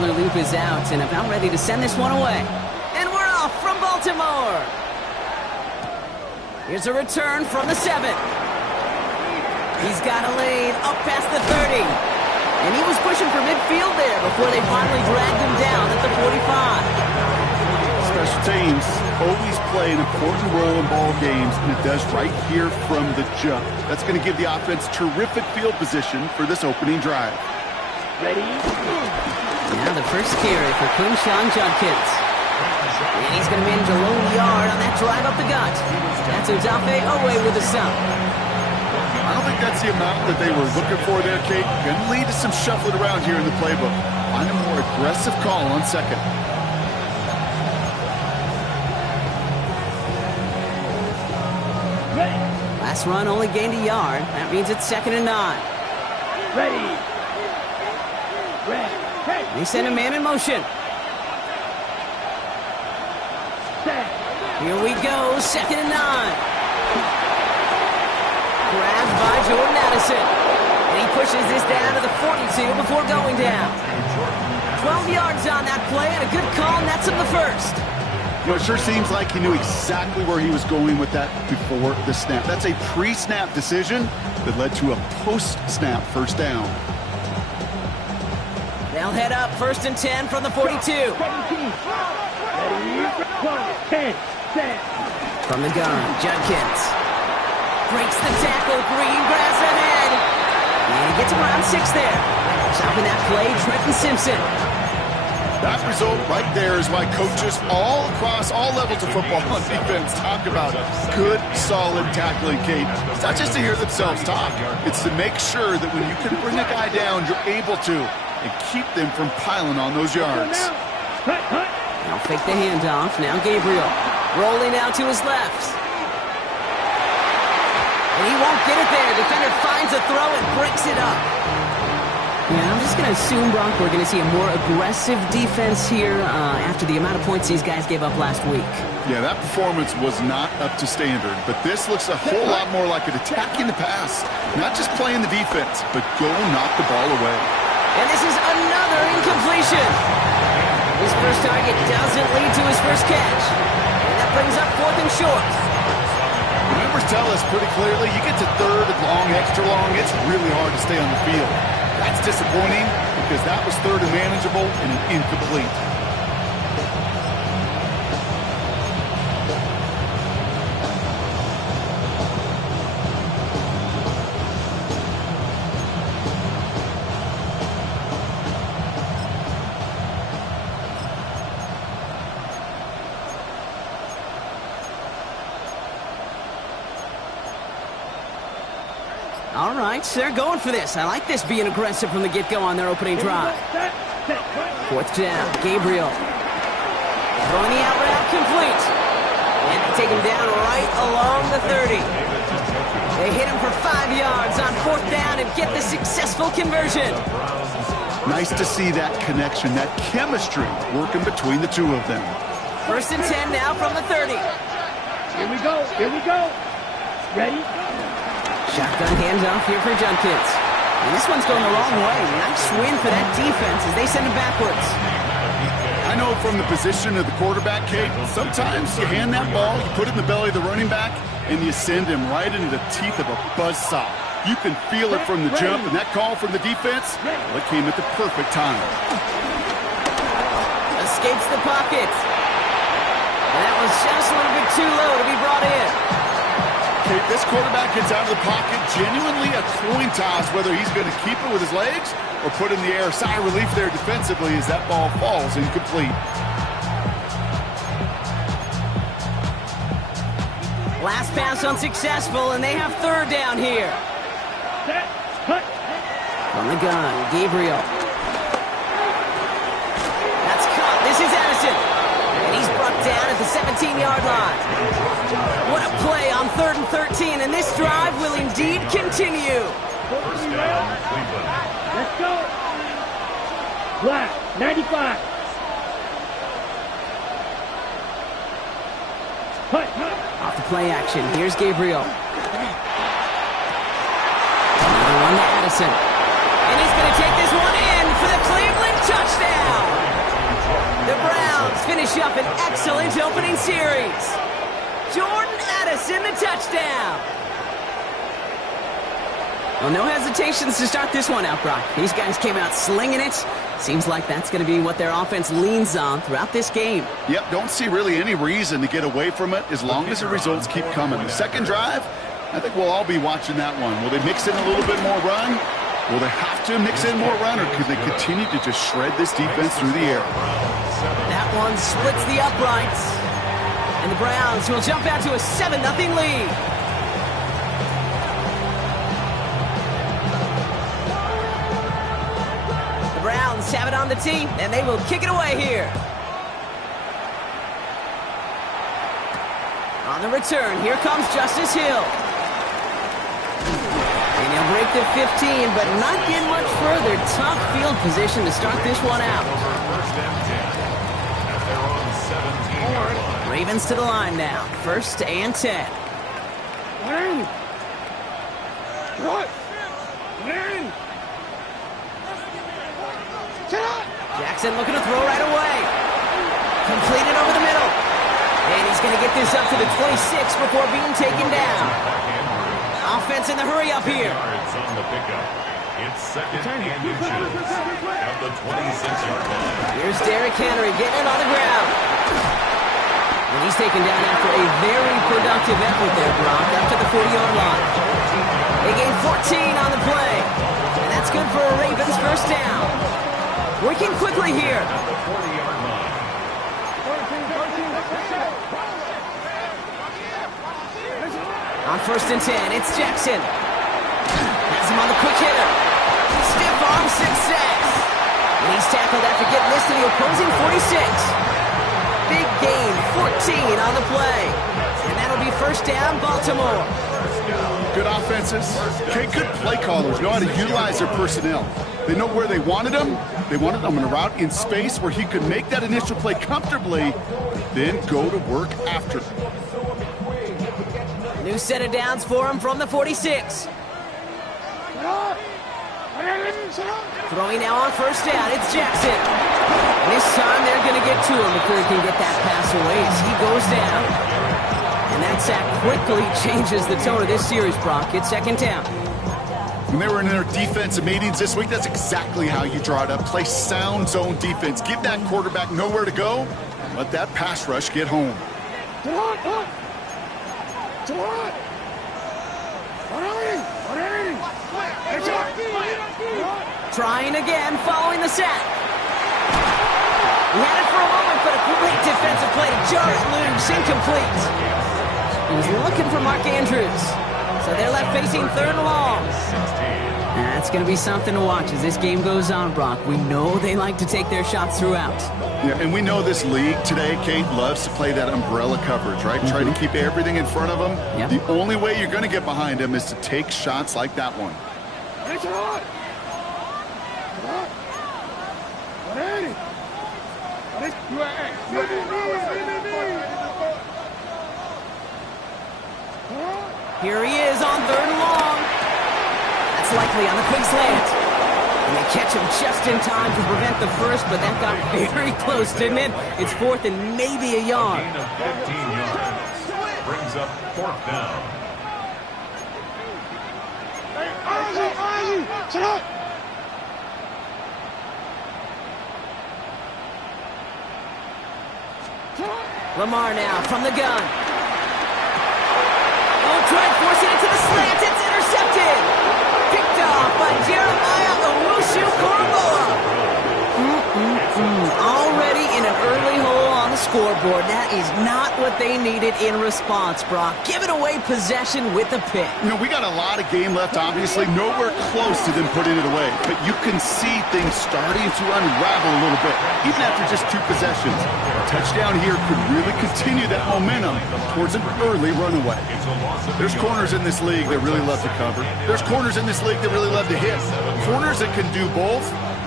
Tyler Loop is out and about ready to send this one away. And we're off from Baltimore. Here's a return from the 7. He's got a lane up past the 30. And he was pushing for midfield there before they finally dragged him down at the 45. Special teams always play an important role in ball games, and it does right here from the jump. That's going to give the offense terrific field position for this opening drive. Ready? Now the first carry for Quinshon Judkins. And he's going to manage a lone yard on that drive up the gut. That's Odafe Owe with the stop. I don't think that's the amount that they were looking for there, Kate. Going to lead to some shuffling around here in the playbook. Find a more aggressive call on second. Last run only gained a yard. That means it's 2nd and 9. Ready. Ready. They send a man in motion. Set. Here we go, 2nd and 9. Grabbed by Jordan Addison. And he pushes this down to the 42 before going down. 12 yards on that play and a good call, and that's him the first. You know, it sure seems like he knew exactly where he was going with that before the snap. That's a pre-snap decision that led to a post-snap first down. They'll head up 1st and 10 from the 42. 17. Ready. 10. Set. From the gun, Judkins. Breaks the tackle, green grass ahead. And he gets around 6 there. Stopping that play, Trenton Simpson. That result right there is why coaches all across all levels of football on defense talk about good, solid tackling, Kate. It's not just to hear themselves talk. It's to make sure that when you can bring a guy down, you're able to, and keep them from piling on those yards. Now fake the handoff. Now Gabriel. Rolling out to his left. And he won't get it there. Defender finds a throw and breaks it up. Yeah, I'm just going to assume, Brock, we're going to see a more aggressive defense here after the amount of points these guys gave up last week. Yeah, that performance was not up to standard, but this looks a whole lot more like an attacking the pass. Not just playing the defense, but go knock the ball away. And this is another incompletion. His first target doesn't lead to his first catch. And that brings up 4th and short. Numbers tell us pretty clearly, you get to 3rd and long, extra long, it's really hard to stay on the field. That's disappointing because that was 3rd and manageable and an incomplete. All right, so they're going for this. I like this being aggressive from the get-go on their opening drive. 4th down, Gabriel. Throwing the out route complete. And they take him down right along the 30. They hit him for 5 yards on 4th down and get the successful conversion. Nice to see that connection, that chemistry working between the two of them. 1st and 10 now from the 30. Here we go. Here we go. Ready? Shotgun handoff here for Judkins. And this one's going the wrong way. Nice win for that defense as they send it backwards. I know from the position of the quarterback, Kate, sometimes you hand that ball, you put it in the belly of the running back, and you send him right into the teeth of a buzzsaw. You can feel it from the jump, and that call from the defense, well, it came at the perfect time. Escapes the pocket. And that was just a little bit too low to be brought in. Kate, this quarterback gets out of the pocket, genuinely a coin toss, whether he's going to keep it with his legs or put it in the air. Sigh of relief there defensively as that ball falls incomplete. Last pass unsuccessful, and they have 3rd down here. Set. Cut. From the gun, Gabriel. That's caught. This is Addison. And he's brought down at the 17-yard line. What a play on 3rd and 13, and this drive will indeed continue. Let's go. Black, 95. Cut. Off the play action, here's Gabriel. Another one to Addison. And he's going to take this one in for the Cleveland touchdown. The Browns finish up an excellent opening series. Jordan Addison, the touchdown. Well, no hesitations to start this one out, Brock. These guys came out slinging it. Seems like that's going to be what their offense leans on throughout this game. Yep, don't see really any reason to get away from it as long as the results keep coming. The second drive, I think we'll all be watching that one. Will they mix in a little bit more run? Will they have to mix in more run, or could they continue to just shred this defense through the air? That one splits the uprights. And the Browns will jump out to a 7-0 lead. The Browns have it on the tee, and they will kick it away here. On the return, here comes Justice Hill. And he'll break the 15, but not get much further. Tough field position to start this one out. Ravens to the line now. 1st and 10. Jackson looking to throw right away. Completed over the middle. And he's going to get this up to the 26 before being taken down. Offense in the hurry up here. It's 2nd and inches at the 26-yard line. Here's Derrick Henry getting it on the ground. And he's taken down after a very productive effort there, Brock, up to the 40-yard line. They gain 14 on the play. And that's good for a Ravens 1st down. Working quickly here. At the 40-yard line. On 1st and 10, it's Jackson. Has him on the quick hitter. Stiff arm success. And he's tackled after getting this to the opposing 46. Big gain, 14 on the play. And that'll be 1st down, Baltimore. Good offenses. Okay, good play callers know how to utilize their personnel. They know where they wanted him. They wanted him in a route in space where he could make that initial play comfortably, then go to work after. New set of downs for him from the 46. Throwing now on 1st down, it's Jackson. And this time they're going to get to him before he can get that pass away as he goes down. And that sack quickly changes the tone of this series, Brock. It's 2nd down. When they were in their defensive meetings this week, that's exactly how you draw it up. Play sound zone defense. Give that quarterback nowhere to go. Let that pass rush get home. Trying again, following the sack. He had it for a moment, but a great defensive play to jar it loose, incomplete. He was looking for Mark Andrews. So they're left facing 3rd and long. That's going to be something to watch as this game goes on, Brock. We know they like to take their shots throughout. Yeah, and we know this league today, Kate, loves to play that umbrella coverage, right? Try to keep everything in front of them. Yep. The only way you're going to get behind them is to take shots like that one. Here he is on 3rd and long. That's likely on the quick slant. And they catch him just in time to prevent the first, but that got very close, didn't it? It's 4th and maybe a yard. Gain of 15 yards. Brings up 4th down. Lamar now from the gun. Oh, tried forcing it to the slant. It's intercepted. Picked off by Jeremiah Owusu-Koramoah. Already in an early hole on the scoreboard. That is not what they needed in response, Brock. Giving away possession with a pick. You know, we got a lot of game left, obviously. Nowhere close to them putting it away. But you can see things starting to unravel a little bit, even after just 2 possessions. A touchdown here could really continue that momentum towards an early runaway. There's corners in this league that really love to cover. There's corners in this league that really love to hit. Corners that can do both,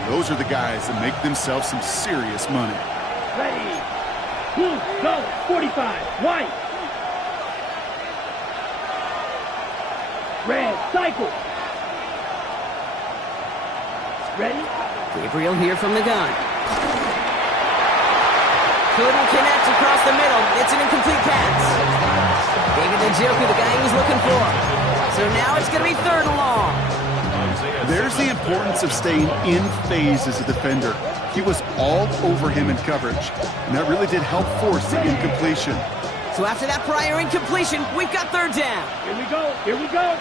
those are the guys that make themselves some serious money. Ready. Blue, go. 45. White. Red, cycle. Ready? Gabriel here from the gun. Couldn't connect across the middle. It's an incomplete pass. David Njoku, the guy he was looking for. So now it's going to be 3rd and long. There's the importance of staying in phase as a defender. He was all over him in coverage, and that really did help force the incompletion. So after that prior incompletion, we've got 3rd down. Here we go. Here we go.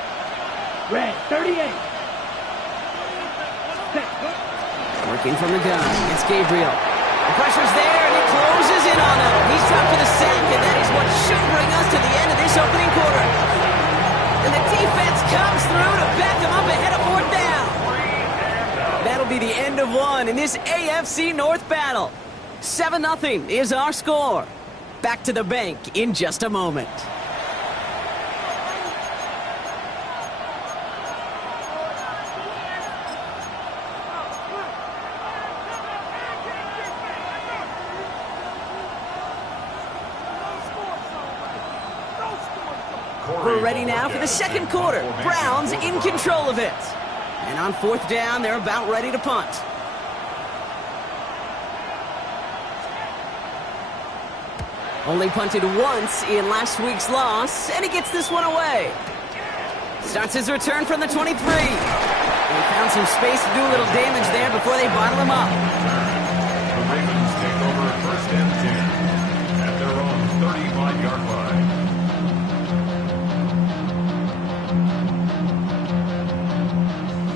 Red, 38. Working from the gun. It's Gabriel. The pressure's there, and it closes in on him. He's dropped for the sack, and that is what should bring us to the end of this opening quarter. And the defense comes through to back them up ahead of 4th down. That'll be the end of one in this AFC North battle. 7-0 is our score. Back to the bank in just a moment. We're ready now for the 2nd quarter. Browns in control of it. And on 4th down, they're about ready to punt. Only punted once in last week's loss, and he gets this one away. Starts his return from the 23. He found some space to do a little damage there before they bottle him up. The Ravens take over 1st and 10 at their own 35-yard line.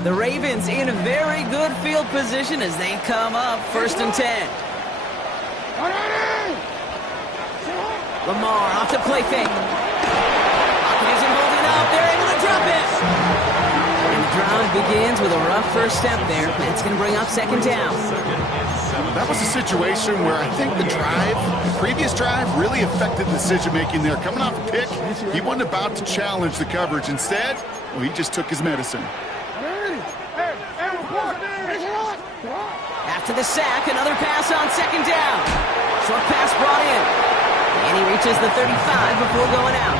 The Ravens in a very good field position as they come up 1st and 10. Lamar off to play fake. Pocket isn't holding up. They're able to drop it. And the drive begins with a rough first step there. It's going to bring up 2nd down. That was a situation where I think the previous drive, really affected decision-making there. Coming off a pick, he wasn't about to challenge the coverage. Instead, well, he just took his medicine. After the sack, another pass on 2nd down. Short pass brought in. And he reaches the 35 before going out.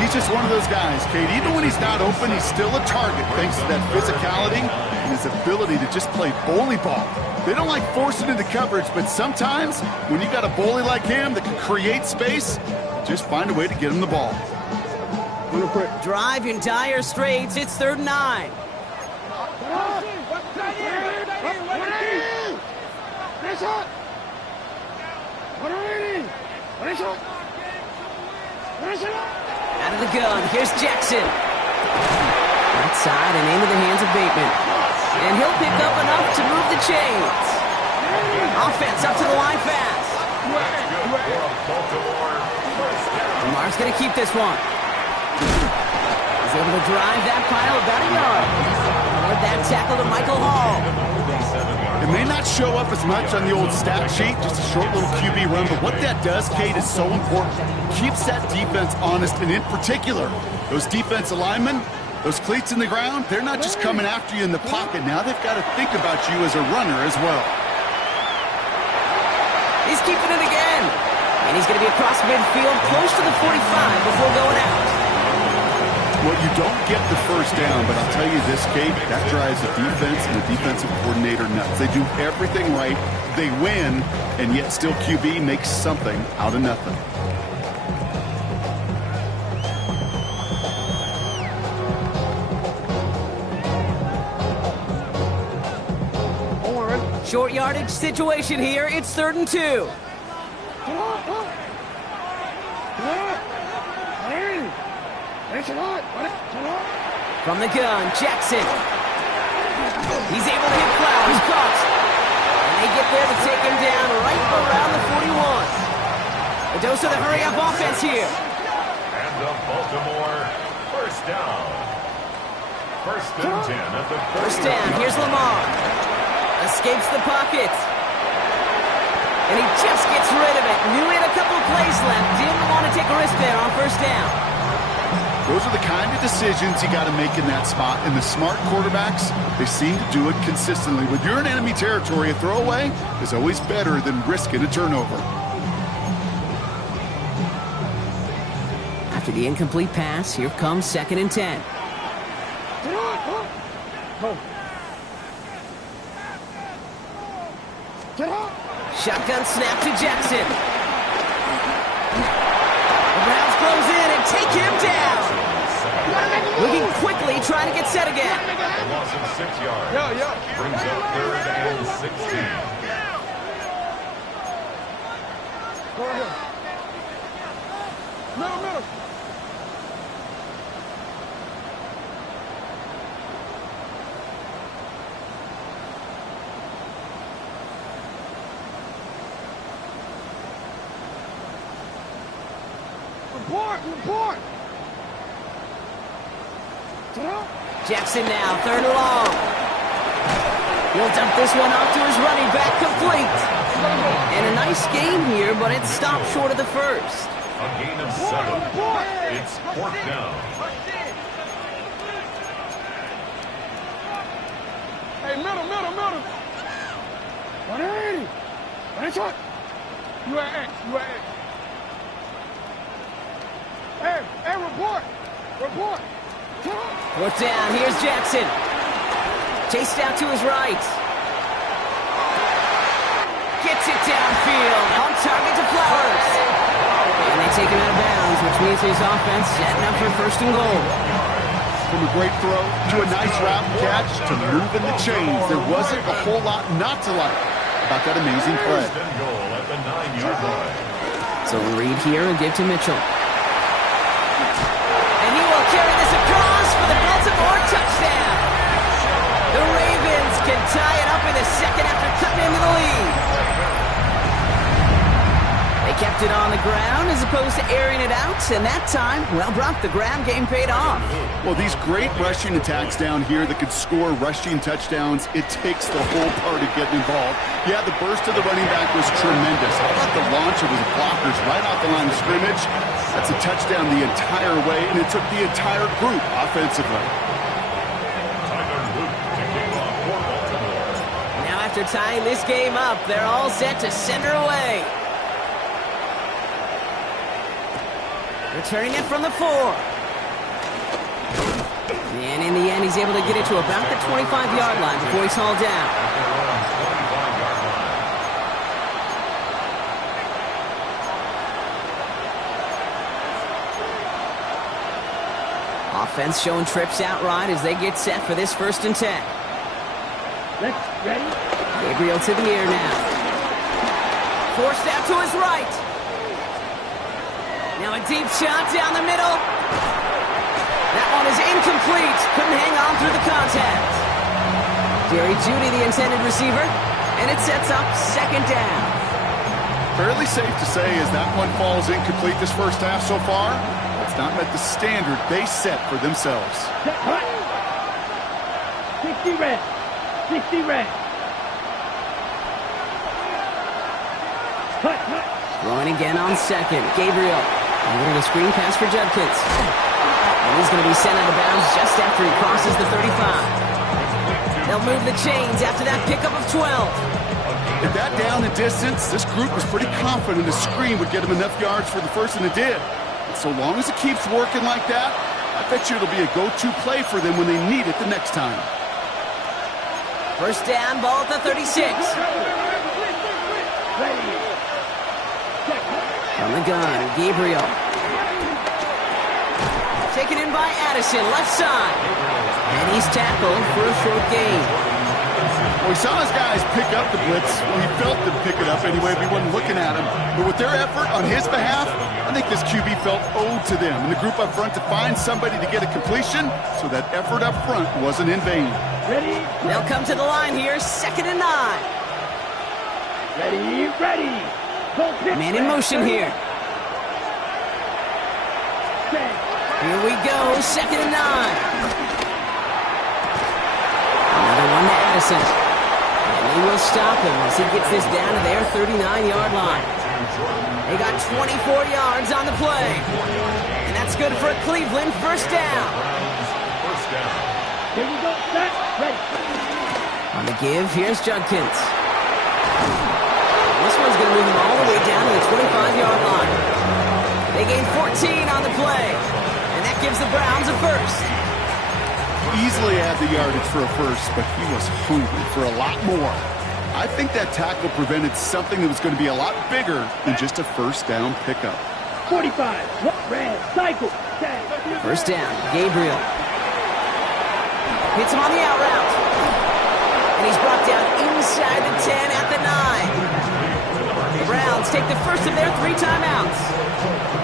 He's just one of those guys, Kate. Even when he's not open, he's still a target thanks to that physicality and his ability to just play bully ball. They don't like forcing into coverage, but sometimes when you got a bully like him that can create space, just find a way to get him the ball. Drive in dire straits. It's 3rd and 9. Out of the gun, here's Jackson. Outside and into the hands of Bateman. And he'll pick up enough to move the chains. Offense up to the line fast. Lamar's going to keep this one. He's able to drive that pile about a yard. With that tackle to Michael Hall. It may not show up as much on the old stat sheet, just a short little QB run, but what that does, Kate, is so important. Keeps that defense honest, and in particular, those defensive linemen, those cleats in the ground, they're not just coming after you in the pocket. Now they've got to think about you as a runner as well. He's keeping it again. And he's going to be across midfield, close to the 45 before going out. Well, you don't get the 1st down, but I'll tell you this, Kate, that drives the defense and the defensive coordinator nuts. They do everything right, they win, and yet still QB makes something out of nothing. Short yardage situation here. It's 3rd and 2. From the gun, Jackson. He's able to hit Flowers, caught. And they get there to take him down right around the 41. A dose of the hurry-up offense here. And the Baltimore 1st down. 1st and 10 at the 1st down, here's Lamar. Escapes the pocket. And he just gets rid of it. Knew he had a couple of plays left. Didn't want to take a risk there on 1st down. Those are the kind of decisions you got to make in that spot. And the smart quarterbacks, they seem to do it consistently. When you're in enemy territory, a throwaway is always better than risking a turnover. After the incomplete pass, here comes 2nd and 10. Shotgun snap to Jackson. The Browns close in and take him down. Looking quickly, trying to get set again. A loss of 6 yards. Brings up 3rd and 16. Go ahead. Middle. Report! Jackson now, 3rd and long. He'll dump this one off to his running back, complete. And a nice game here, but it stopped short of the first. A gain of 7. It's 4th down. Hey, middle. 180. That's what. You at X. Hey, report. 4th down, here's Jackson. Chased out to his right. Gets it downfield, on target to Flowers. And they take him out of bounds, which means his offense setting up for 1st and goal. From a great throw to a nice route catch to moving the chains, there wasn't a whole lot not to like about that amazing play. 1st and goal at the 9-yard line. So we read here and give to Mitchell. And he will carry this across for the Baltimore touchdown. The Ravens can tie it up in the second after cutting into the lead. They kept it on the ground as opposed to airing it out, and that time, well, Brock, the ground game paid off. Well, these great rushing attacks down here that could score rushing touchdowns, it takes the whole party getting involved. Yeah, the burst of the running back was tremendous. How about the launch of his blockers right off the line of scrimmage? That's a touchdown the entire way, and it took the entire group offensively. Now after tying this game up, they're all set to send her away. Returning it from the 4. And in the end, he's able to get it to about the 25-yard line before he's hauled down. Offense showing trips outright as they get set for this 1st and 10. Let's ready. Gabriel to the air now. Forced out to his right. Now a deep shot down the middle. That one is incomplete. Couldn't hang on through the contact. Jerry Jeudy, the intended receiver, and it sets up 2nd down. Fairly safe to say as that one falls incomplete this first half so far, it's not met the standard they set for themselves. 60 red. Cut. Throwing again on 2nd. Gabriel. A little screen pass for Judkins. And he's going to be sent out of bounds just after he crosses the 35. They'll move the chains after that pickup of 12. At that down and distance, this group was pretty confident a screen would get them enough yards for the first, and it did. And so long as it keeps working like that, I bet you it'll be a go-to play for them when they need it the next time. 1st down, ball at the 36. From the gun, Gabriel. Taken in by Addison, left side. And he's tackled for a short gain. Well, we saw his guys pick up the blitz. Well, he felt them pick it up anyway if he wasn't looking at him. But with their effort on his behalf, I think this QB felt owed to them and the group up front to find somebody to get a completion, so that effort up front wasn't in vain. Ready. They'll come to the line here, 2nd and 9. Ready. Man in motion here. Here we go, 2nd and 9. Another one to Addison. And they will stop him as he gets this down to their 39-yard line. They got 24 yards on the play. And that's good for Cleveland, 1st down. Here we go, set, ready. On the give, here's Judkins. This one's going to move him all the way down to the 25-yard line. They gain 14 on the play, and that gives the Browns a 1st. Easily had the yardage for a 1st, but he was hungry for a lot more. I think that tackle prevented something that was going to be a lot bigger than just a first down pickup. 45. Red. Cycle. First down. Gabriel. Hits him on the out route. And he's brought down inside the 10 at the 9. The Browns take the first of their 3 timeouts.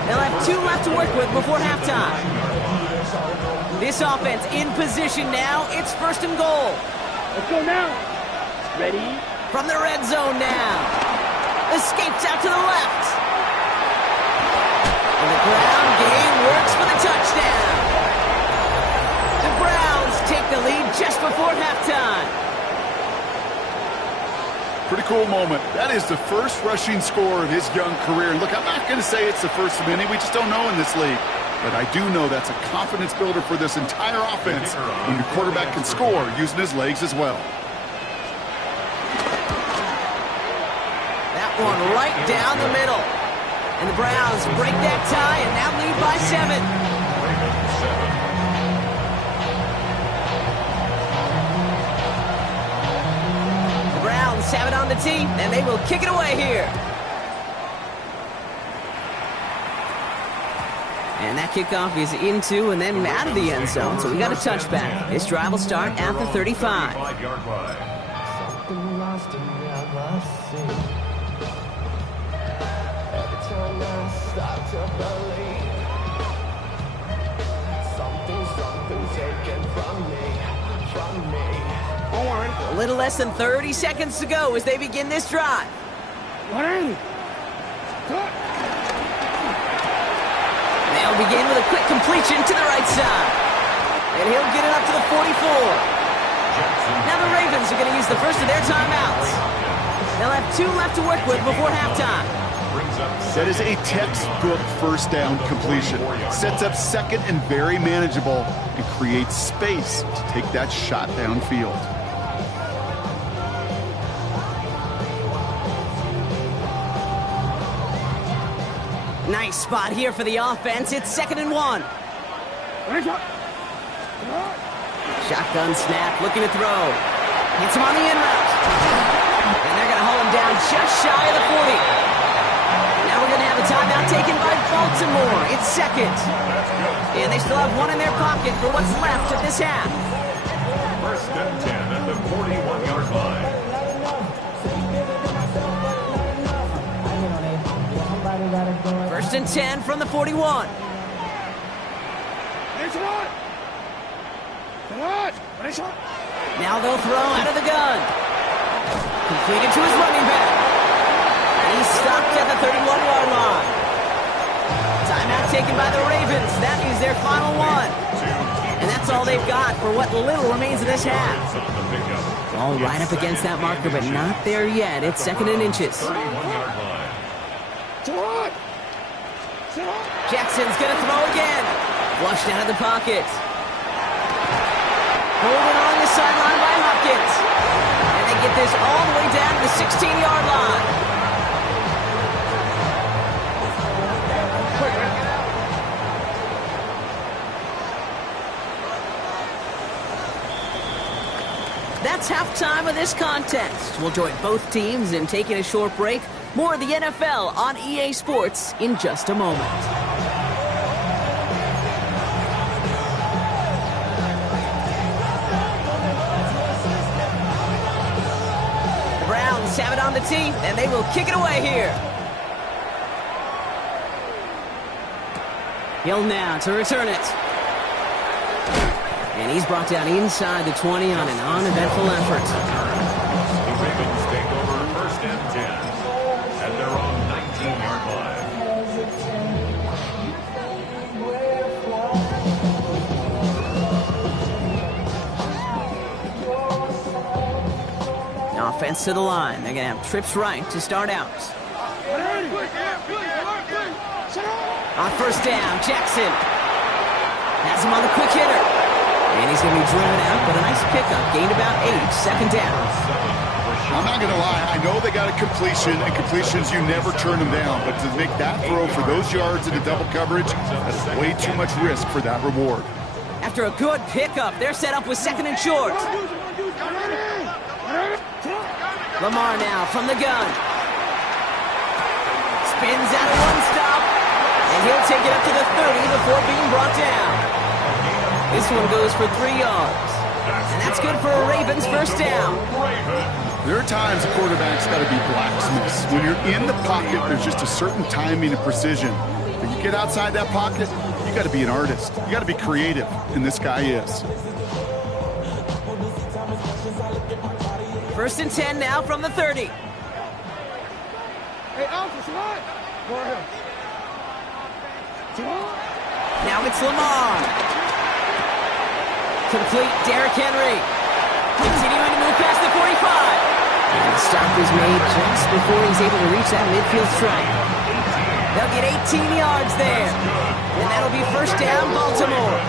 They'll have 2 left to work with before halftime. This offense in position now. It's first and goal. Let's go now. Ready? From the red zone now. Escapes out to the left. And the ground game works for the touchdown. The Browns take the lead just before halftime. Pretty cool moment. That is the first rushing score of his young career. Look, I'm not going to say it's the first of many. We just don't know in this league. But I do know that's a confidence builder for this entire offense when your quarterback can score using his legs as well. That one right down the middle. And the Browns break that tie and now lead by 7. The Browns have it on the tee, and they will kick it away here. And that kickoff is into and then out of the end zone, so we got a touchback. This drive will start at the 35. A little less than 30 seconds to go as they begin this drive. They'll begin with a quick completion to the right side. And he'll get it up to the 44. Now the Ravens are going to use the first of their timeouts. They'll have 2 left to work with before halftime. That is a textbook first down completion. Sets up second and very manageable and creates space to take that shot downfield. Nice spot here for the offense. It's 2nd and 1. Shotgun snap, looking to throw. Hits him on the in route. And they're going to hold him down just shy of the 40. Now we're going to have a timeout taken by Baltimore. It's 2nd. And they still have 1 in their pocket for what's left of this half. First and 10 at the 41-yard line. First and 10 from the 41. Now they'll throw out of the gun. Completed to his running back. And he's stopped at the 31-yard line. Timeout taken by the Ravens. That is their final one. And that's all they've got for what little remains of this half. All right up against that marker, but not there yet. It's 2nd and inches. Jackson's going to throw again. Flushed out of the pocket. Holding on the sideline by Hopkins. And they get this all the way down to the 16-yard line. That's halftime of this contest. We'll join both teams in taking a short break. More of the NFL on EA Sports in just a moment. The Browns have it on the tee, and they will kick it away here. Hill now to return it. And he's brought down inside the 20 on an uneventful effort. The Ravens take over first and 10 at their own 19-yard line. Offense to the line. They're going to have trips right to start out. On first down, Jackson has him on the quick hitter. And he's going to be driven out, but a nice pickup. Gained about 8, 2nd down. I'm not going to lie. I know they got a completion, and completions, you never turn them down. But to make that throw for those yards into double coverage, that's way too much risk for that reward. After a good pickup, they're set up with 2nd and short. Lamar now from the gun. Spins out of one stop. And he'll take it up to the 30 before being brought down. This one goes for 3 yards. And that's good for a Ravens first down. There are times a quarterback's got to be blacksmiths. When you're in the pocket, there's just a certain timing and precision. When you get outside that pocket, you got to be an artist. You got to be creative, and this guy is. First and 10 now from the 30. Hey, Alpha, what? Go ahead. Now it's Lamar. Complete, Derrick Henry. Continuing to move past the 45. And the stop is made just before he's able to reach that midfield stripe. They'll get 18 yards there. And that'll be first down, Baltimore.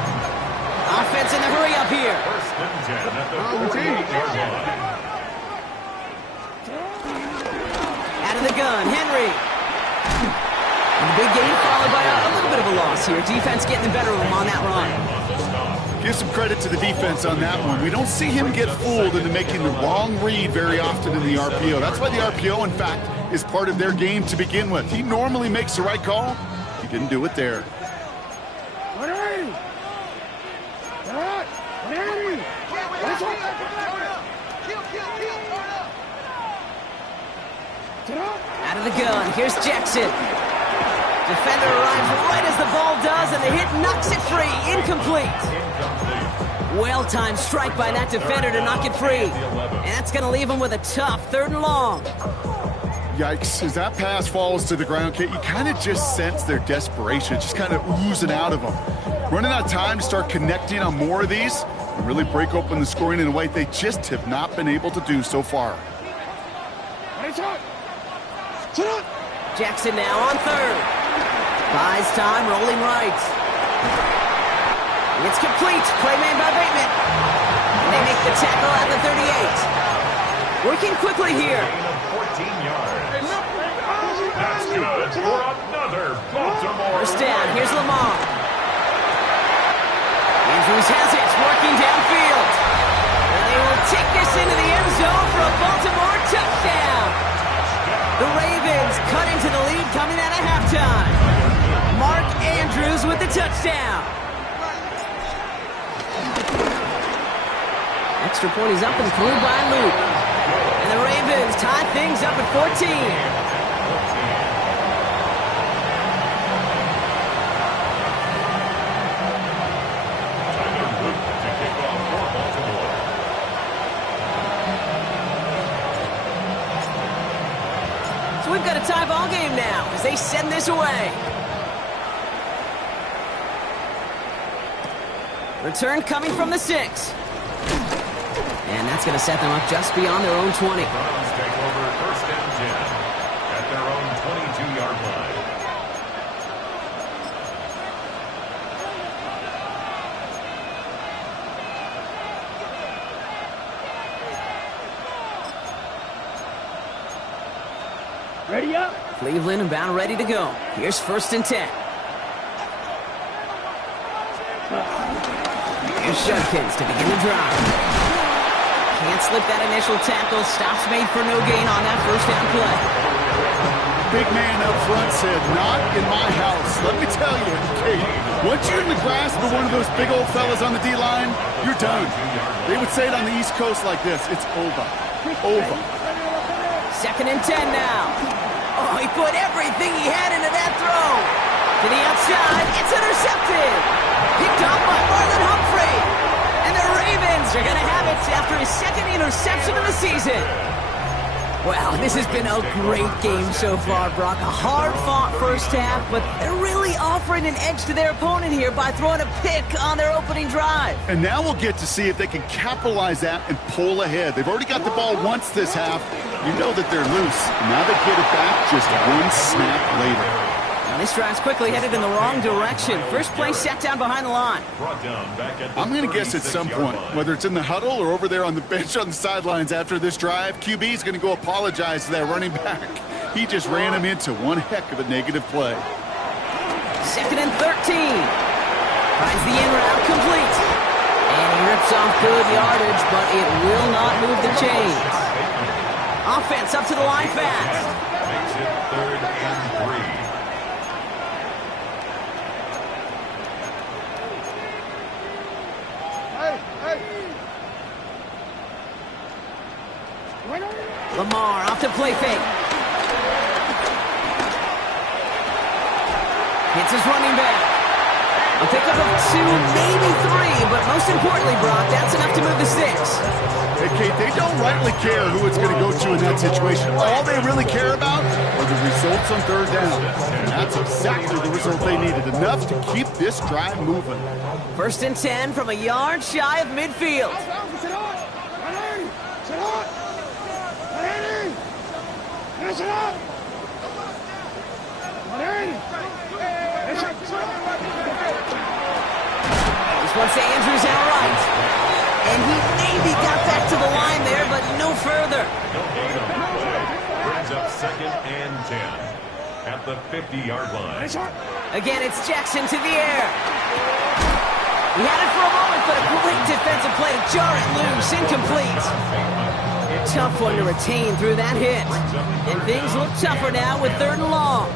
Offense in the hurry up here. First and 10 at the 48-yard line. Out of the gun, Henry. And the big gain followed by a little bit of a loss here. Defense getting the better of him on that run. Give some credit to the defense on that one. We don't see him get fooled into making the wrong read very often in the RPO. That's why the RPO, in fact, is part of their game to begin with. He normally makes the right call. He didn't do it there. Out of the gun, here's Jackson. Defender arrives right as the ball does, and the hit knocks it free. Incomplete. Well-timed strike by that defender to knock it free. And that's going to leave him with a tough 3rd and long. Yikes. As that pass falls to the ground, Kate, you kind of just sense their desperation, just kind of oozing out of them. Running out of time to start connecting on more of these and really break open the scoring in a way they just have not been able to do so far. Jackson now on 3rd. Buys time, rolling right. It's complete. Play made by Bateman. And they make the tackle at the 38. Working quickly here. Gain of 14 yards. That's good for another Baltimore. First down. Here's Lamar. Andrews has it. Working downfield. And they will take this into the end zone for a Baltimore touchdown. The Ravens cut into the lead coming out of halftime. Mark Andrews with the touchdown. Extra point is up and through by Luke. And the Ravens tie things up at 14. So we've got a tie ball game now as they send this away. Return coming from the 6. And that's going to set them up just beyond their own 20. Browns take over first and 10 at their own 22-yard line. Ready up. Cleveland about ready to go. Here's first and 10. Here's Judkins to begin the drive. Can't slip that initial tackle. Stops made for no gain on that first down play. Big man up front said, not in my house. Let me tell you, Kate, once you're in the grasp of one of those big old fellas on the D-line, you're done. They would say it on the East Coast like this, it's over. Over. Second and 10 now. Oh, he put everything he had into that throw. To the outside, it's intercepted. Picked off by Marlon Humphrey. And the Ravens are going to have it after his second interception of the season. Well, this has been a great game so far, Brock. A hard-fought first half, but they're really offering an edge to their opponent here by throwing a pick on their opening drive. And now we'll get to see if they can capitalize that and pull ahead. They've already got the ball once this half. You know that they're loose. Now they get it back just one snap later. Now this drive's quickly headed in the wrong direction. First play set down behind the line. I'm going to guess at some point, whether it's in the huddle or over there on the bench on the sidelines after this drive, QB is going to go apologize to that running back. He just ran him into one heck of a negative play. Second and 13. Finds the in route complete. And he rips off good yardage, but it will not move the chains. Offense up to the line fast. Makes it 3rd and 3. Lamar off to play fake. Hits his running back. A pickup of 2, maybe 3, but most importantly, Brock, that's enough to move the sticks. Hey, Kate, they don't rightly care who it's going to go to in that situation. All they really care about are the results on 3rd down. And that's exactly the result they needed, enough to keep this drive moving. 1st and 10 from a yard shy of midfield. This one's to Andrews outright. And he maybe got back to the line there, but no further. No gain on the play. Brings up 2nd and 10 at the 50-yard line. Again, it's Jackson to the air. He had it for a moment, but a great defensive play to jar it loose. Incomplete. Tough one to retain through that hit. And things look tougher now with 3rd and long.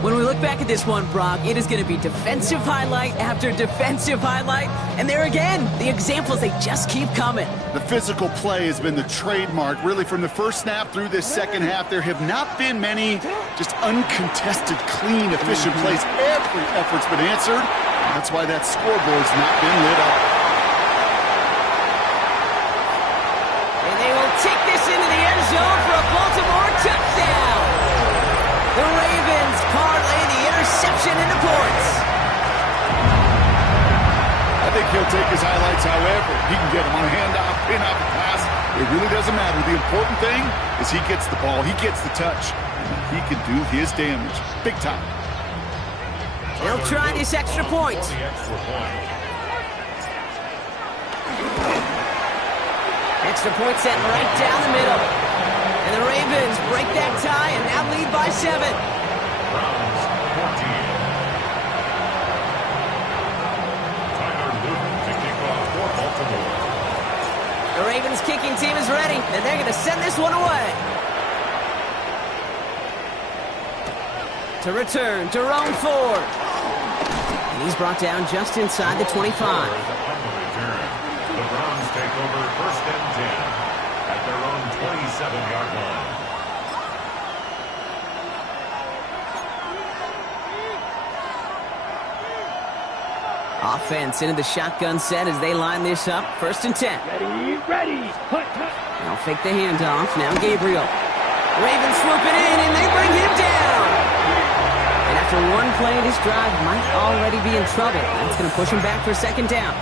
When we look back at this one, Brock, it is going to be defensive highlight after defensive highlight. And there again, the examples, they just keep coming. The physical play has been the trademark, really, from the first snap through this second half. There have not been many just uncontested, clean, efficient plays. Every effort's been answered. And that's why that scoreboard's not been lit up. And they will take this into the end zone for a Baltimore touchdown. The Ravens parlay the interception into points. I think he'll take his highlights however. He can get them on a handoff, pin-off, a pass. It really doesn't matter. The important thing is he gets the ball. He gets the touch. And he can do his damage. Big time. He'll try this extra point. Extra point set right down the middle. And the Ravens break that tie and now lead by 7. Browns 14. Tyler Luton to kick off for Baltimore. The Ravens kicking team is ready, and they're going to send this one away. To return, Jerome Ford. And he's brought down just inside the 25. On the return, the Browns take over 1st and 10 at their own 27-yard line. Offense into the shotgun set as they line this up. 1st and 10. Ready. Hut. Now fake the handoff. Now Gabriel. Ravens swooping in, and they bring him down. And after one play, this drive might already be in trouble. That's going to push him back for 2nd down.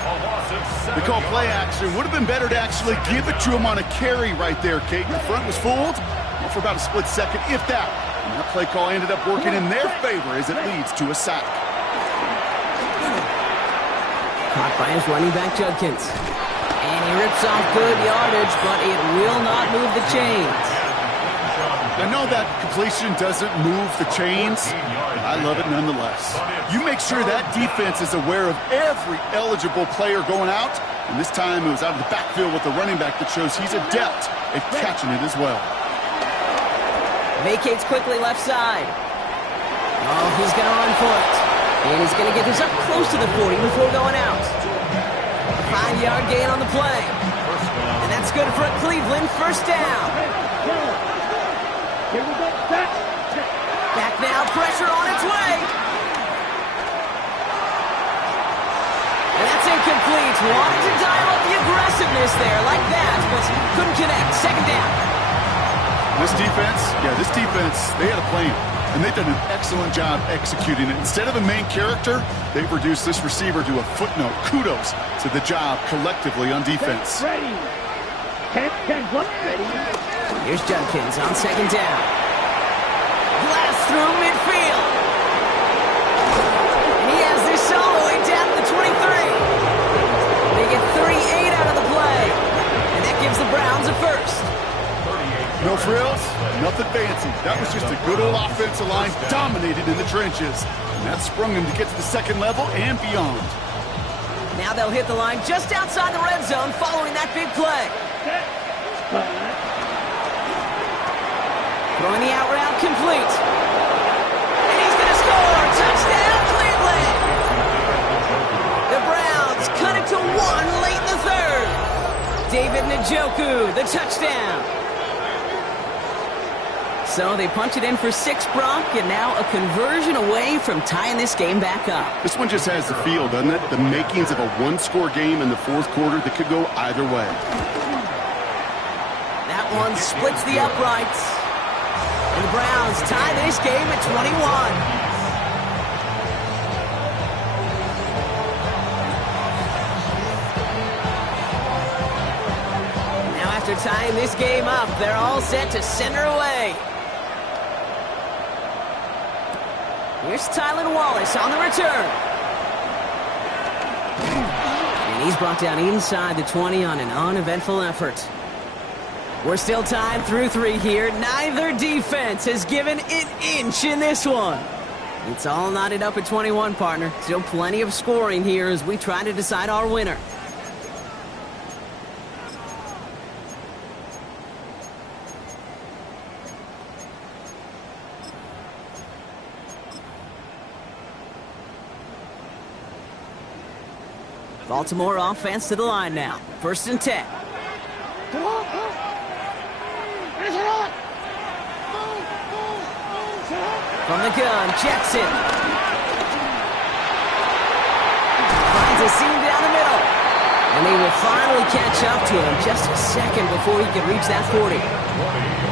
They call play action. Would have been better to actually give it to him on a carry right there, Kate. The front was fooled for about a split second, if that. And that play call ended up working in their favor as it leads to a sack. Caught by his running back, Judkins. And he rips off good yardage, but it will not move the chains. I know that completion doesn't move the chains. I love it nonetheless. You make sure that defense is aware of every eligible player going out. And this time it was out of the backfield with the running back that shows he's adept at catching it as well. Vacates quickly left side. Oh, he's going to run for it. And he's going to get this up close to the 40 before going out. A 5-yard gain on the play. And that's good for a Cleveland 1st down. Here we go. Back now, pressure on its way. And that's incomplete. Wanted to dial up the aggressiveness there like that, but couldn't connect. 2nd down. This defense, they had a plan. And they've done an excellent job executing it. Instead of a main character, they've reduced this receiver to a footnote. Kudos to the job collectively on defense. Ready. 10, ready. Here's Judkins on 2nd down. Blast through midfield. And he has this all the way down to the 23. They get 38 out of the play. And that gives the Browns a 1st. No frills, nothing fancy. That was just a good old offensive line dominated in the trenches. And that sprung him to get to the 2nd level and beyond. Now they'll hit the line just outside the red zone following that big play. complete. And he's going to score. Touchdown, Cleveland. The Browns cut it to 1 late in the third. David Njoku, the touchdown. So they punch it in for 6, Brock, and now a conversion away from tying this game back up. This one just has the feel, doesn't it? The makings of a one-score game in the fourth quarter that could go either way. That one splits the uprights. And the Browns tie this game at 21. Now after tying this game up, they're all set to send her away. Here's Tylan Wallace on the return. And he's brought down inside the 20 on an uneventful effort. We're still tied through 3 here. Neither defense has given an inch in this one. It's all knotted up at 21, partner. Still plenty of scoring here as we try to decide our winner. Baltimore offense to the line now. 1st and 10. From the gun, Jackson. Finds a seam down the middle. And they will finally catch up to him just a second before he can reach that 40.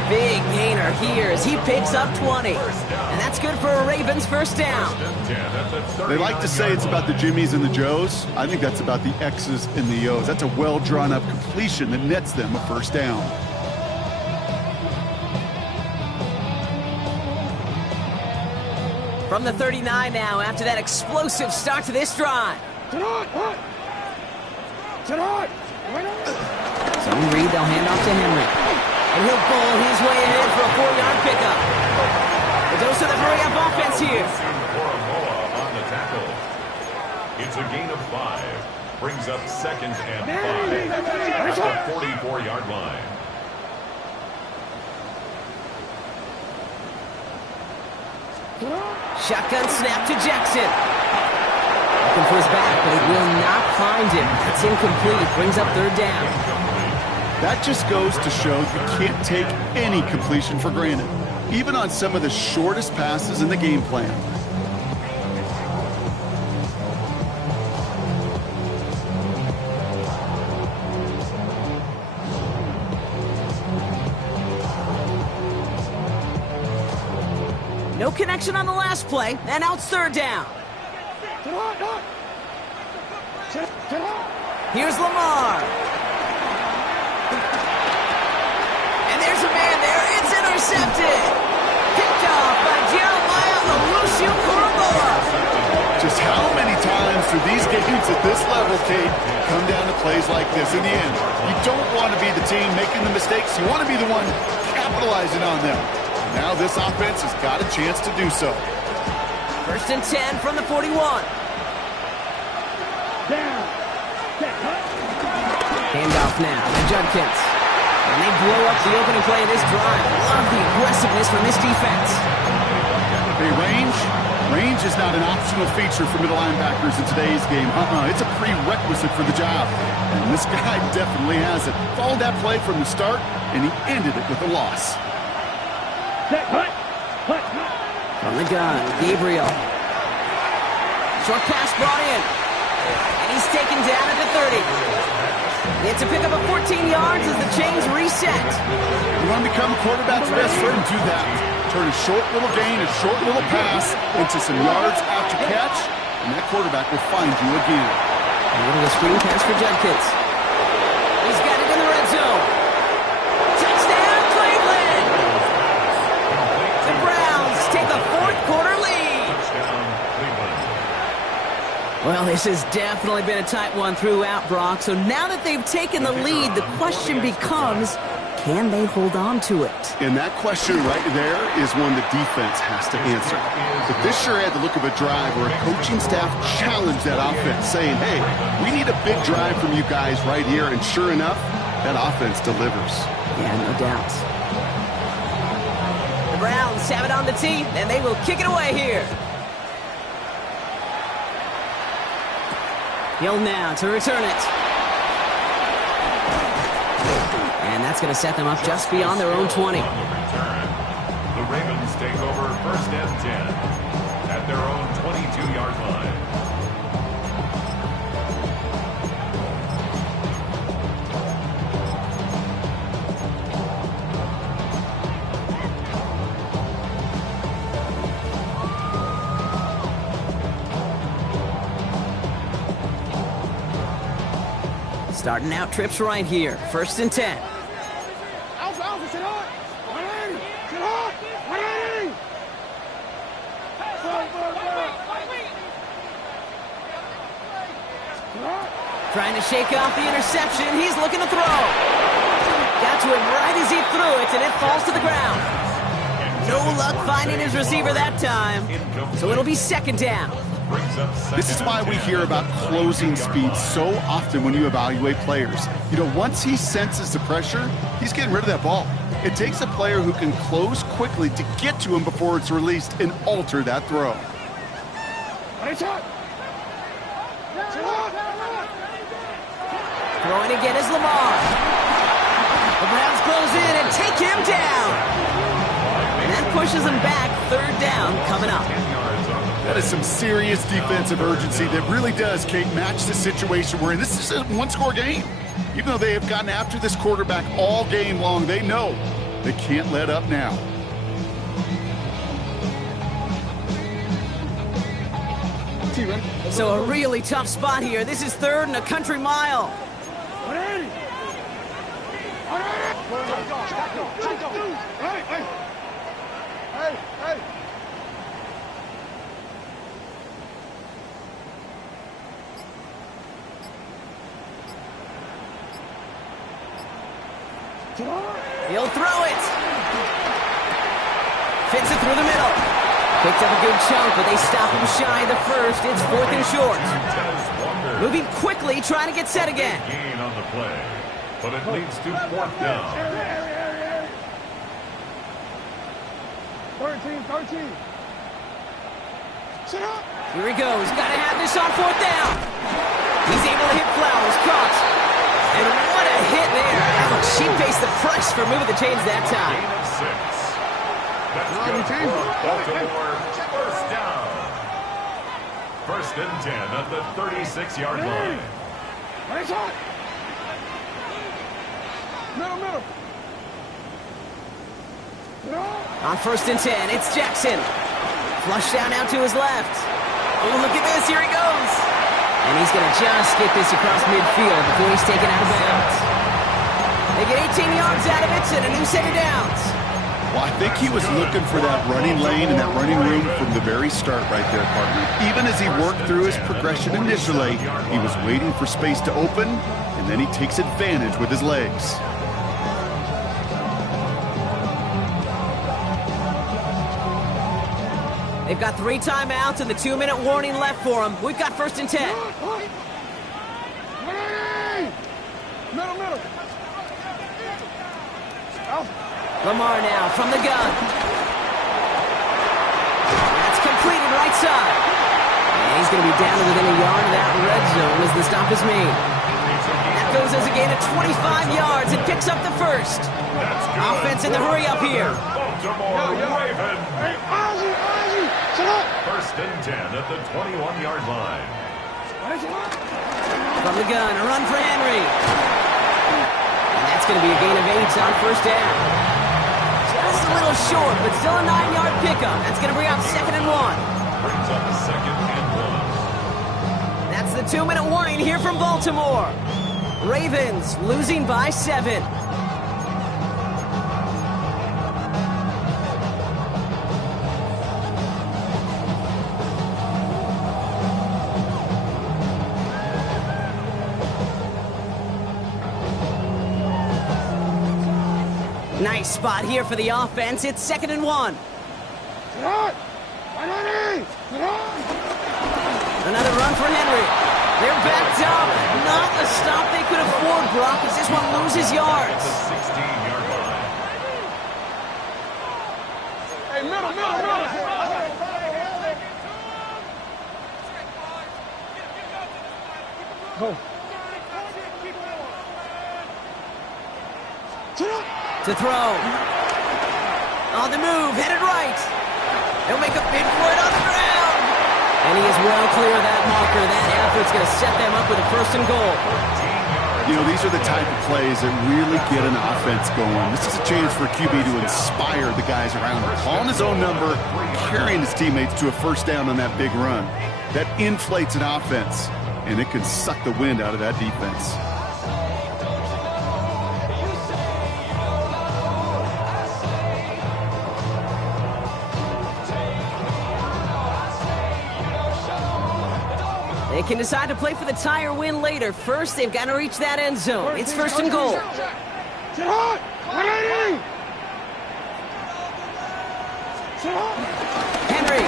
Big gainer here as he picks up 20. And that's good for a Ravens first down. They like to say it's about the Jimmies and the Joes. I think that's about the X's and the O's. That's a well-drawn-up completion that nets them a first down. From the 39 now after that explosive start to this drive. Zone read, they'll hand off to Henry. And he'll bowl his way ahead for a 4-yard pickup. The dose of the hurry-up offense here. On the tackle. It's a gain of 5. Brings up 2nd and 5 at the 44-yard line. Shotgun snap to Jackson. Looking for his back, but he will not find him. It's incomplete. Brings up 3rd down. That just goes to show you can't take any completion for granted, even on some of the shortest passes in the game plan. No connection on the last play, and now it's 3rd down. Here's Lamar. And there's a man there. It's intercepted. Picked off by Jeremiah Owusu-Koramoah. Just how many times do these games at this level, Kate, come down to plays like this? In the end, you don't want to be the team making the mistakes. You want to be the one capitalizing on them. Now this offense has got a chance to do so. 1st and 10 from the 41. Handoff now to Judkins. And they blow up the opening play of this drive. Love the aggressiveness from this defense. Hey, range is not an optional feature for middle linebackers in today's game. It's a prerequisite for the job. And this guy definitely has it. Followed that play from the start, and he ended it with a loss. From the gun, Gabriel. Short pass brought in. And he's taken down at the 30. It's a pickup of 14 yards as the chains reset. You want to become a quarterback's best friend, do that. Turn a short little gain, a short little pass into some yards after catch, and that quarterback will find you again. A little screen pass for Judkins. He's got it in the red zone. Touchdown, Cleveland! The Browns take a 4th quarter lead. Well, this has definitely been a tight one throughout, Brock. So now that they've taken the lead, the question becomes, can they hold on to it? And that question right there is one the defense has to answer. But this sure had the look of a drive where a coaching staff challenged that offense, saying, hey, we need a big drive from you guys right here. And sure enough, that offense delivers. Yeah, no doubt. The The Browns have it on the tee, and they will kick it away here. Hill now to return it. And that's going to set them up just beyond their own 20. The Ravens take over 1st and 10 at their own 22-yard line. Starting out trips right here. 1st and 10. Trying to shake off the interception. He's looking to throw. Got to him right as he threw it, and it falls to the ground. No luck finding his receiver that time. So it'll be 2nd down. This is why we hear about closing speed so often when you evaluate players. You know, once he senses the pressure, he's getting rid of that ball. It takes a player who can close quickly to get to him before it's released and alter that throw. Throwing again is Lamar. The Browns close in and take him down. And that pushes him back. 3rd down coming up. That is some serious defensive urgency that really does, Kate, match the situation we're in. This is a one-score game. Even though they have gotten after this quarterback all game long, they know they can't let up now. So a really tough spot here. This is 3rd and a country mile. He'll throw it. Fits it through the middle. Picked up a good chunk, but they stop him shy of the 1st. It's 4th and short. Moving quickly, trying to get set again. Gain on the play, but it leads to 4th down. 13. Here he goes. Got to have this on 4th down. He's able to hit Flowers. Caught. And what a hit there. Ouch. She faced the price for moving the chains that time. Gain of 6. That's good for Baltimore. 1st down. 1st and 10 at the 36-yard line. Middle. On 1st and 10, it's Jackson. Flush down out to his left. Oh, look at this. Here he goes. And he's going to just get this across midfield before he's taken out of bounds. They get 18 yards out of it and a new set of downs. Well, I think he was looking for that running lane and that running room from the very start right there, partner. Even as he worked through his progression initially, he was waiting for space to open, and then he takes advantage with his legs. They've got 3 timeouts and the 2-minute warning left for them. We've got 1st and 10. Middle. Lamar now from the gun. That's completed right side. And he's going to be down to within a yard of that red zone as the stop is made. That goes as a gain of 25 yards and picks up the 1st. Offense in the hurry up here. Baltimore Ravens. Hey, Ozzy, shut up. 1st and 10 at the 21-yard line. From the gun, a run for Henry. And that's going to be a gain of 8 on 1st down. Just a little short, but still a 9-yard pickup. That's going to bring up 2nd and 1. Brings up 2nd and 1. That's the 2-minute warning here from Baltimore. Ravens losing by 7. Nice spot here for the offense. It's 2nd and 1. Another run for Henry. They're backed up. Not a stop they could afford, Brock, as this one loses yards. At the 16-yard line. Go. To throw. On the move, headed right. He'll make a bid for it on the ground. And he is well clear of that marker. That effort's going to set them up with a first and goal. You know, these are the type of plays that really get an offense going. This is a chance for QB to inspire the guys around him. Calling his own number, carrying his teammates to a first down on that big run. That inflates an offense, and it can suck the wind out of that defense. They can decide to play for the tie or win later. First, they've got to reach that end zone. It's first and goal. Henry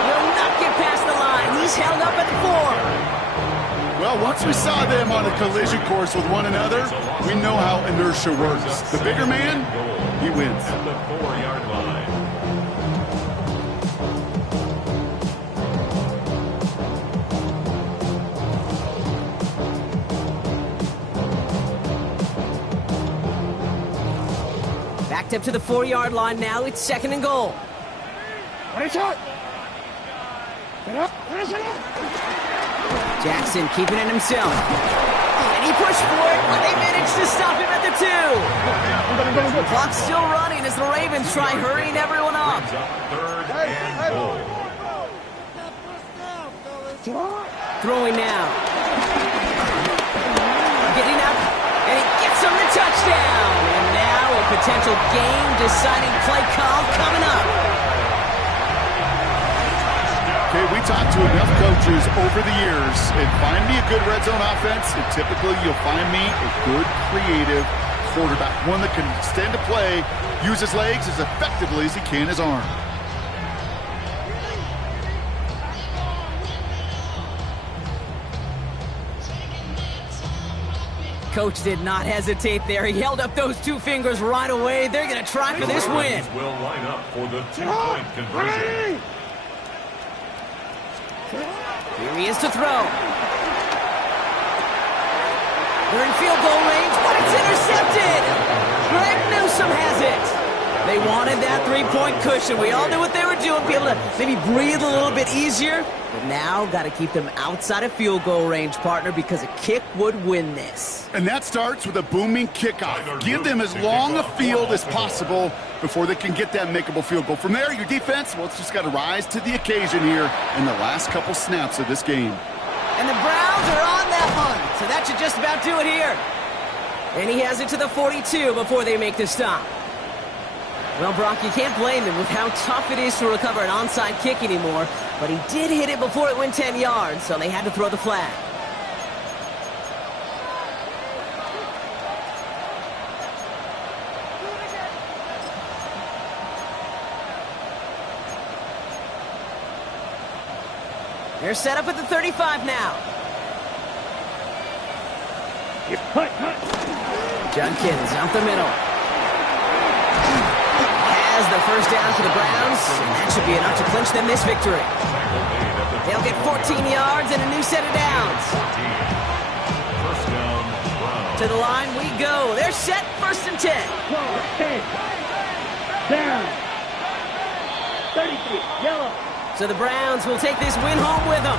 will not get past the line. He's held up at the 4. Well, once we saw them on a collision course with one another, we know how inertia works. The bigger man, he wins. At the 4-yard line. Backed up to the 4-yard line now. It's second and goal. Jackson keeping it himself. And he pushed for it, but they managed to stop him at the 2. The clock's still running as the Ravens try hurrying everyone up. Third and goal. Throwing now. Getting up, and he gets him the touchdown. And now a potential game-deciding play call coming up. Okay, we talked to enough coaches over the years, and find me a good red zone offense, and typically you'll find me a good, creative quarterback, one that can extend a play, use his legs as effectively as he can his arm. Coach did not hesitate there. He held up those 2 fingers right away. They're going to try for this win. Will line up for the 2-point conversion. Here he is to throw. They're in field goal range, but it's intercepted. Greg Newsome has it. They wanted that 3-point cushion. We all knew what they were doing, be able to maybe breathe a little bit easier. But now, got to keep them outside of field goal range, partner, because a kick would win this. And that starts with a booming kickoff. Give them as long a field as possible before they can get that makeable field goal. From there, your defense, well, it's just got to rise to the occasion here in the last couple snaps of this game. And the Browns are on that one, so that should just about do it here. And he has it to the 42 before they make the stop. Well, Brock, you can't blame him with how tough it is to recover an onside kick anymore, but he did hit it before it went 10 yards, so they had to throw the flag. They're set up at the 35 now. Judkins out the middle. Has the first down for the Browns, and that should be enough to clinch them this victory. They'll get 14 yards and a new set of downs. First down, Browns. To the line we go. They're set, first and 10. Down. 33, yellow. So the Browns will take this win home with them.